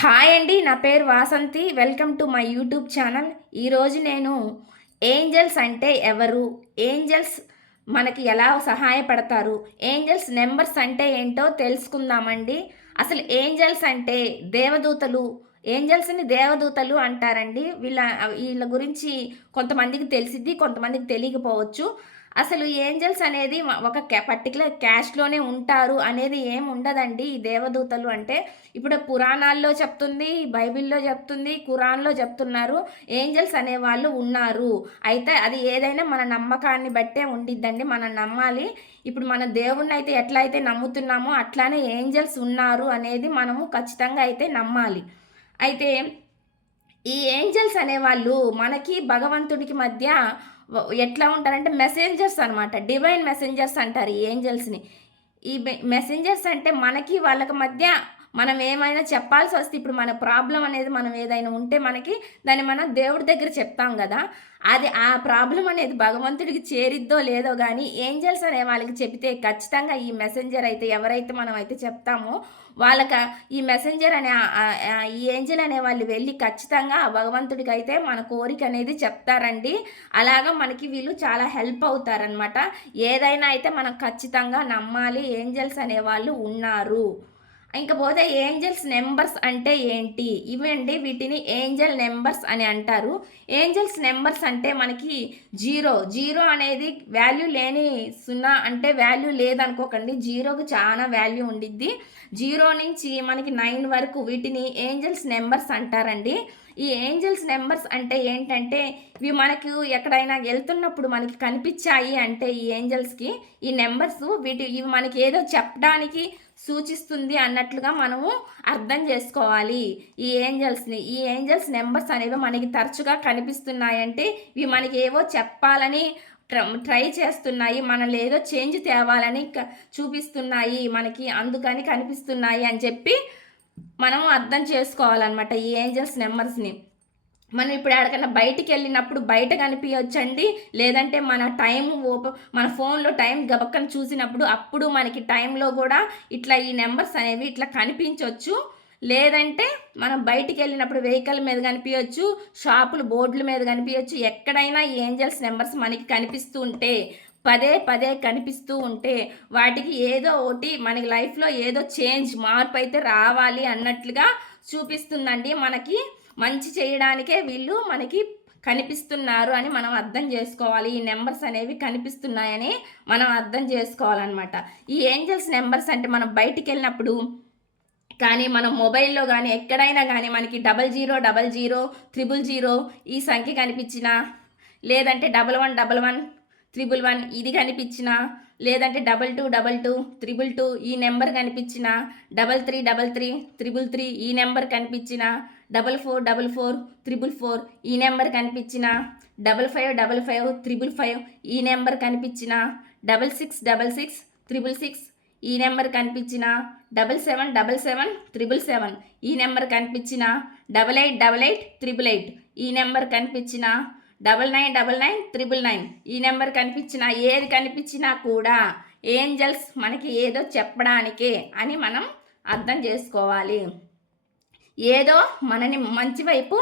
Hi అండి నా పేరు Vasanthi. Welcome to my YouTube channel. ఈరోజు నేను ఏంజల్స్ అంటే ఎవరు? ఏంజల్స్ మనకి ఎలా సహాయపడతారు? ఏంజల్స్ నెంబర్స్ అంటే ఏంటో తెలుసుకుందామండి. అసలు ఏంజల్స్ అంటే దేవదూతలు? ఏంజల్స్ని దేవదూతలు అంటారండి. వీళ్ళ వీళ్ళ గురించి కొంతమందికి తెలిసిద్ది కొంతమందికి తెలియకపోవచ్చు. అసలు ఏంజల్స్ అనేది ఒక పర్టికులర్ క్యాస్ట్లోనే ఉంటారు అనేది ఏం ఉండదండి ఈ దేవదూతలు అంటే. ఇప్పుడు పురాణాల్లో చెప్తుంది బైబిల్లో చెప్తుంది కురాన్లో చెప్తున్నారు ఏంజల్స్ అనేవాళ్ళు ఉన్నారు. అయితే అది ఏదైనా మన నమ్మకాన్ని బట్టే ఉండిద్దండి మనం నమ్మాలి. ఇప్పుడు మన దేవుణ్ణి అయితే ఎట్లా అయితే నమ్ముతున్నామో అట్లానే ఏంజల్స్ ఉన్నారు అనేది మనము ఖచ్చితంగా అయితే నమ్మాలి. అయితే ఈ ఏంజల్స్ అనేవాళ్ళు మనకి భగవంతుడికి మధ్య ఎట్లా ఉంటారంటే మెసెంజర్స్ అనమాట డివైన్ మెసెంజర్స్ అంటారు ఈ ఏంజల్స్ని. ఈ మెసెంజర్స్ అంటే మనకి వాళ్ళకి మధ్య మనం ఏమైనా చెప్పాల్సి వస్తే ఇప్పుడు మన ప్రాబ్లం అనేది మనం ఏదైనా ఉంటే మనకి దాన్ని మనం దేవుడి దగ్గర చెప్తాం కదా. అది ఆ ప్రాబ్లం అనేది భగవంతుడికి చేరిద్దో లేదో కానీ ఏంజల్స్ అనే వాళ్ళకి చెప్తే ఖచ్చితంగా ఈ మెసెంజర్ అయితే ఎవరైతే మనం అయితే చెప్తామో వాళ్ళకి ఈ మెసెంజర్ అనే ఈ ఏంజల్ అనే వాళ్ళు వెళ్ళి ఖచ్చితంగా ఆ భగవంతుడికి అయితే మన కోరిక అనేది చెప్తారండి. అలాగా మనకి వీళ్ళు చాలా హెల్ప్ అవుతారనమాట ఏదైనా అయితే మనం ఖచ్చితంగా నమ్మాలి ఏంజల్స్ అనే వాళ్ళు ఉన్నారు. ఇంకపోతే ఏంజల్స్ నెంబర్స్ అంటే ఏంటి? ఇవండి వీటిని ఏంజల్ నెంబర్స్ అని అంటారు. ఏంజల్స్ నెంబర్స్ అంటే మనకి జీరో. జీరో అనేది వాల్యూ లేని సున్నా అంటే వాల్యూ లేదనుకోకండి. జీరోకి చాలా వాల్యూ ఉండిద్ది. జీరో నుంచి మనకి నైన్ వరకు వీటిని ఏంజల్స్ నెంబర్స్ అంటారండి. ఈ ఏంజల్స్ నెంబర్స్ అంటే ఏంటంటే ఇవి మనకు ఎక్కడైనా వెళ్తున్నప్పుడు మనకి కనిపించాయి అంటే ఈ ఏంజల్స్కి ఈ నెంబర్స్ వీటి ఇవి మనకి ఏదో చెప్పడానికి సూచిస్తుంది అన్నట్లుగా మనము అర్థం చేసుకోవాలి. ఈ ఏంజల్స్ని ఈ ఏంజల్స్ నెంబర్స్ అనేవి మనకి తరచుగా కనిపిస్తున్నాయంటే ఇవి మనకి ఏవో చెప్పాలని ట్రై చేస్తున్నాయి మనల్ని ఏదో చేంజ్ తేవాలని చూపిస్తున్నాయి మనకి అందుకని కనిపిస్తున్నాయి అని చెప్పి మనం అర్థం చేసుకోవాలన్నమాట ఈ ఏంజల్స్ నెంబర్స్ని. మనం ఇప్పుడు ఎక్కడికైనా బయటికి వెళ్ళినప్పుడు బయట కనిపించండి లేదంటే మన టైం ఓప మన ఫోన్లో టైం గబక్కన చూసినప్పుడు అప్పుడు మనకి టైంలో కూడా ఇట్లా ఈ నెంబర్స్ అనేవి ఇట్లా కనిపించవచ్చు లేదంటే మనం బయటికి వెళ్ళినప్పుడు వెహికల్ మీద కనిపించవచ్చు షాపులు బోర్డుల మీద కనిపించవచ్చు ఎక్కడైనా ఏంజల్స్ నెంబర్స్ మనకి కనిపిస్తుంటే పదే పదే కనిపిస్తూ ఉంటే వాటికి ఏదో ఒకటి మనకి లైఫ్లో ఏదో చేంజ్ మార్పు అయితే రావాలి అన్నట్లుగా చూపిస్తుందండి. మనకి మంచి చేయడానికే వీళ్ళు మనకి కనిపిస్తున్నారు అని మనం అర్థం చేసుకోవాలి. ఈ నెంబర్స్ అనేవి కనిపిస్తున్నాయని మనం అర్థం చేసుకోవాలన్నమాట. ఈ ఏంజల్స్ నెంబర్స్ అంటే మనం బయటికి వెళ్ళినప్పుడు కానీ మనం మొబైల్లో కానీ ఎక్కడైనా కానీ మనకి double zero double zero triple zero ఈ సంఖ్య కనిపించిన లేదంటే double one double one triple one ఇది కనిపించిన లేదంటే double two double two triple two ఈ నెంబర్ కనిపించిన double three double three triple three ఈ నెంబర్ కనిపించిన double four double four triple four ఈ నెంబర్ కనిపించిన double five double five triple five ఈ నెంబర్ కనిపించిన double six double six triple six ఈ number కనిపించిన double seven double seven triple seven ఈ number కనిపించిన double eight double eight triple eight ఈ number కనిపించిన double nine double nine triple nine ఈ number కనిపించినా ఏది కనిపించినా కూడా ఏంజల్స్ మనకి ఏదో చెప్పడానికే అని మనం అర్థం చేసుకోవాలి. ఏదో మనని మంచి వైపు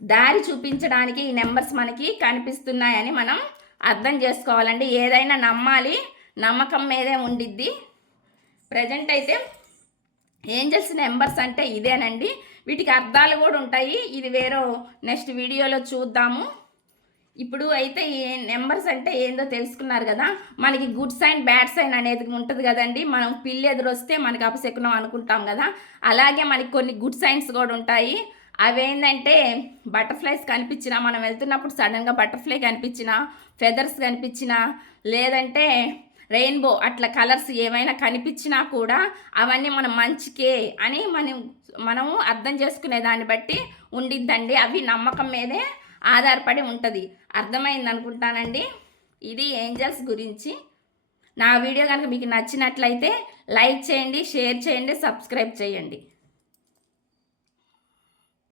దారి చూపించడానికి ఈ నెంబర్స్ మనకి కనిపిస్తున్నాయని మనం అర్థం చేసుకోవాలండి. ఏదైనా నమ్మాలి నమ్మకం మీదే ఉండిద్ది. ప్రజెంట్ అయితే ఏంజల్స్ నెంబర్స్ అంటే ఇదేనండి. వీటికి అర్థాలు కూడా ఉంటాయి. ఇది వేరే నెక్స్ట్ వీడియోలో చూద్దాము. ఇప్పుడు అయితే ఈ నెంబర్స్ అంటే ఏందో తెలుసుకున్నారు కదా. మనకి గుడ్ సైన్ బ్యాడ్ సైన్ అనేది ఉంటుంది కదండి. మనం పిల్లి ఎదురొస్తే మనకి అపశకునం అనుకుంటాం కదా. అలాగే మనకి కొన్ని గుడ్ సైన్స్ కూడా ఉంటాయి. అవేంటంటే బటర్ఫ్లైస్ కనిపించినా మనం వెళ్తున్నప్పుడు సడన్గా బటర్ఫ్లై కనిపించినా ఫెదర్స్ కనిపించినా లేదంటే రెయిన్బో అట్లా కలర్స్ ఏమైనా కనిపించినా కూడా అవన్నీ మనం మంచికే అని మనం మనము అర్థం చేసుకునే దాన్ని బట్టి ఉండిద్దండి. అవి నమ్మకం మీదే ఆధారపడి ఉంటుంది. అర్థమైంది అనుకుంటానండి. ఇది ఏంజల్స్ గురించి. నా వీడియో కనుక మీకు నచ్చినట్లయితే లైక్ చేయండి షేర్ చేయండి సబ్స్క్రైబ్ చేయండి.